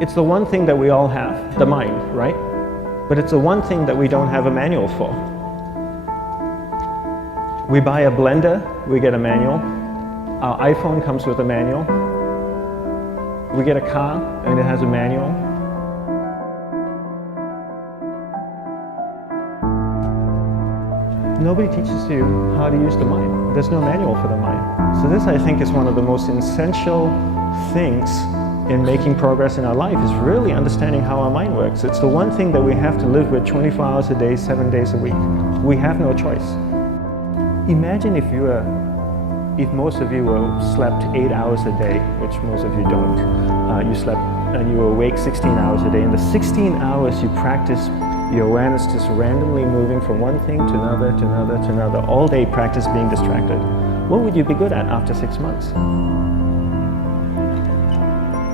It's the one thing that we all have, the mind, right? But it's the one thing that we don't have a manual for. We buy a blender, we get a manual. Our iPhone comes with a manual. We get a car and it has a manual. Nobody teaches you how to use the mind. There's no manual for the mind. So this, I think, is one of the most essential things in making progress in our life, is really understanding how our mind works. It's the one thing that we have to live with 24 hours a day, 7 days a week. We have no choice. Imagine if most of you slept 8 hours a day, which most of you don't. You slept and you were awake 16 hours a day. In the 16 hours you practice your awareness just randomly moving from one thing to another, to another, to another. All day practice being distracted. What would you be good at after 6 months?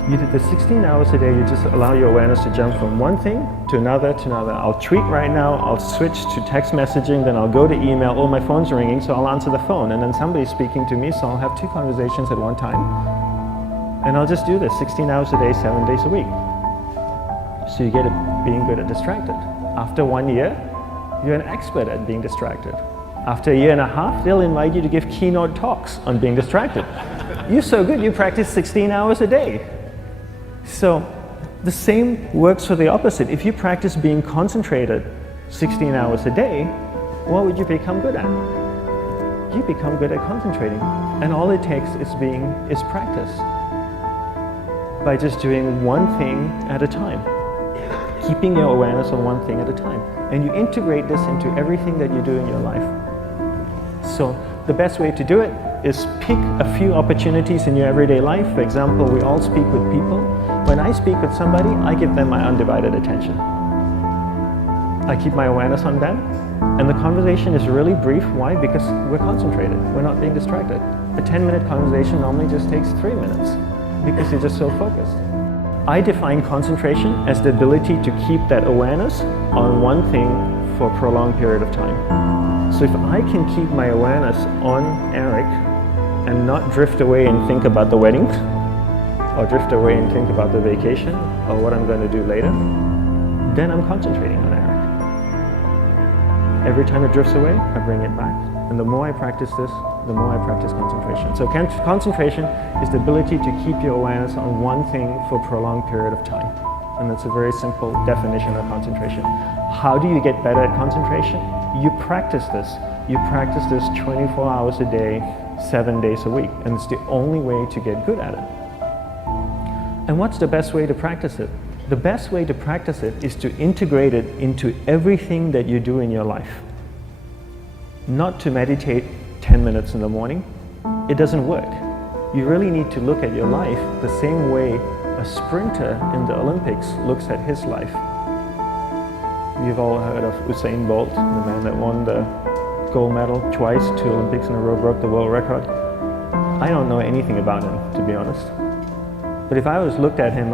You did the 16 hours a day, you just allow your awareness to jump from one thing to another, to another. I'll tweet right now, I'll switch to text messaging, then I'll go to email. Oh, my phone's ringing, so I'll answer the phone. And then somebody's speaking to me, so I'll have 2 conversations at one time. And I'll just do this 16 hours a day, 7 days a week. So you get it being good at distracted. After 1 year, you're an expert at being distracted. After a year and a half, they'll invite you to give keynote talks on being distracted. You're so good, you practice 16 hours a day. So the same works for the opposite. If you practice being concentrated 16 hours a day, what would you become good at? You become good at concentrating. And all it takes is practice. By just doing one thing at a time. Keeping your awareness on one thing at a time. And you integrate this into everything that you do in your life. So the best way to do it is pick a few opportunities in your everyday life. For example, we all speak with people. When I speak with somebody, I give them my undivided attention. I keep my awareness on them, and the conversation is really brief. Why? Because we're concentrated. We're not being distracted. A 10-minute conversation normally just takes 3 minutes because you're just so focused. I define concentration as the ability to keep that awareness on one thing for a prolonged period of time. So if I can keep my awareness on Eric and not drift away and think about the wedding, or drift away and think about the vacation, or what I'm going to do later, then I'm concentrating on Eric. Every time it drifts away, I bring it back. And the more I practice this, the more I practice concentration. So concentration is the ability to keep your awareness on one thing for a prolonged period of time. And that's a very simple definition of concentration. How do you get better at concentration? You practice this. You practice this 24 hours a day, 7 days a week. And it's the only way to get good at it. And what's the best way to practice it? The best way to practice it is to integrate it into everything that you do in your life. Not to meditate 10 minutes in the morning. It doesn't work. You really need to look at your life the same way a sprinter in the Olympics looks at his life. You've all heard of Usain Bolt, the man that won the gold medal twice, 2 Olympics in a row, broke the world record. I don't know anything about him, to be honest. But if I was looked at him,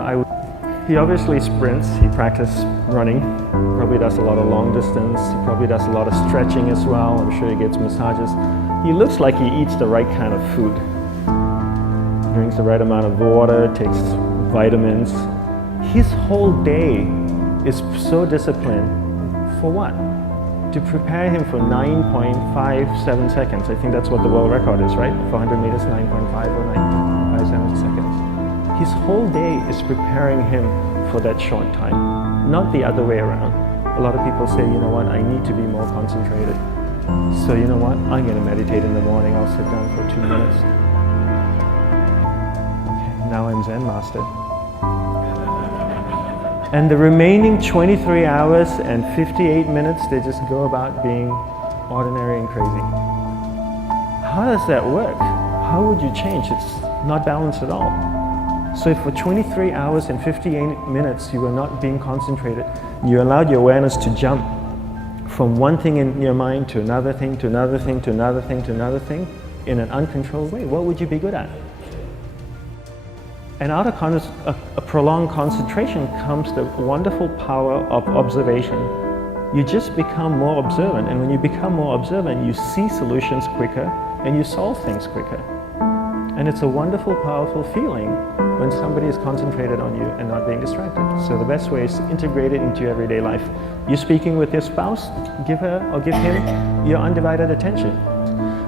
he obviously sprints, he practices running, probably does a lot of long distance, he probably does a lot of stretching as well, I'm sure he gets massages. He looks like he eats the right kind of food. Drinks the right amount of water, takes vitamins. His whole day is so disciplined. For what? To prepare him for 9.57 seconds. I think that's what the world record is, right? 400 meters, 9.5 or 9.57 seconds. His whole day is preparing him for that short time, not the other way around. A lot of people say, you know what, I need to be more concentrated. So you know what, I'm going to meditate in the morning, I'll sit down for 2 minutes. Okay, now I'm Zen Master. And the remaining 23 hours and 58 minutes, they just go about being ordinary and crazy. How does that work? How would you change? It's not balanced at all. So if for 23 hours and 58 minutes you were not being concentrated, you allowed your awareness to jump from one thing in your mind to another thing, to another thing, to another thing, to another thing, in an uncontrolled way, what would you be good at? And out of a prolonged concentration comes the wonderful power of observation. You just become more observant, and when you become more observant, you see solutions quicker and you solve things quicker. And it's a wonderful, powerful feeling when somebody is concentrated on you and not being distracted. So the best way is to integrate it into your everyday life. You're speaking with your spouse, give her or give him your undivided attention.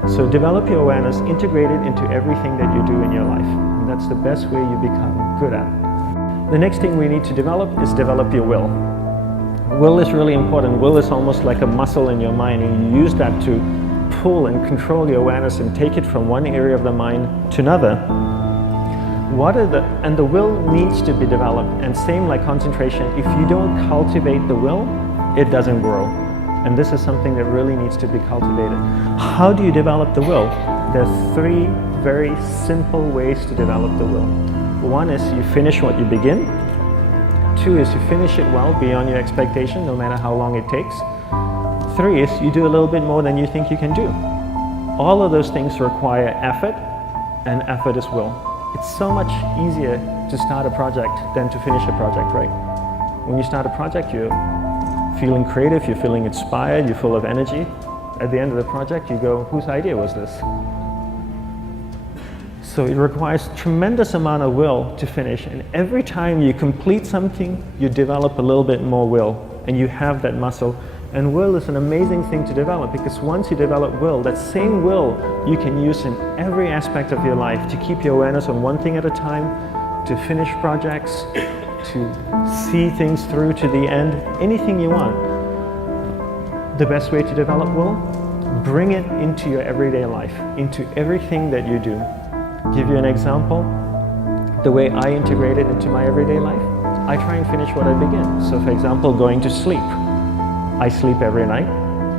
So develop your awareness, integrate it into everything that you do in your life. And that's the best way you become good at. The next thing we need to develop is develop your will. Will is really important. Will is almost like a muscle in your mind, and you use that to pull and control your awareness and take it from one area of the mind to another. And the will needs to be developed, and same like concentration, if you don't cultivate the will, it doesn't grow. And this is something that really needs to be cultivated. How do you develop the will? There's 3 very simple ways to develop the will. 1 is you finish what you begin. 2 is you finish it well beyond your expectation, no matter how long it takes. 3 is you do a little bit more than you think you can do. All of those things require effort, and effort is will. It's so much easier to start a project than to finish a project, right? When you start a project, you're feeling creative, you're feeling inspired, you're full of energy. At the end of the project, you go, whose idea was this? So it requires tremendous amount of will to finish, and every time you complete something, you develop a little bit more will, and you have that muscle. And will is an amazing thing to develop, because once you develop will, that same will you can use in every aspect of your life to keep your awareness on one thing at a time, to finish projects, to see things through to the end, anything you want. The best way to develop will? Bring it into your everyday life, into everything that you do. Give you an example, the way I integrate it into my everyday life. I try and finish what I begin. So for example, going to sleep. I sleep every night,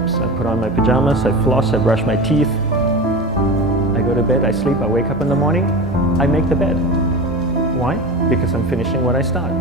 so I put on my pajamas, I floss, I brush my teeth, I go to bed, I sleep, I wake up in the morning, I make the bed. Why? Because I'm finishing what I start.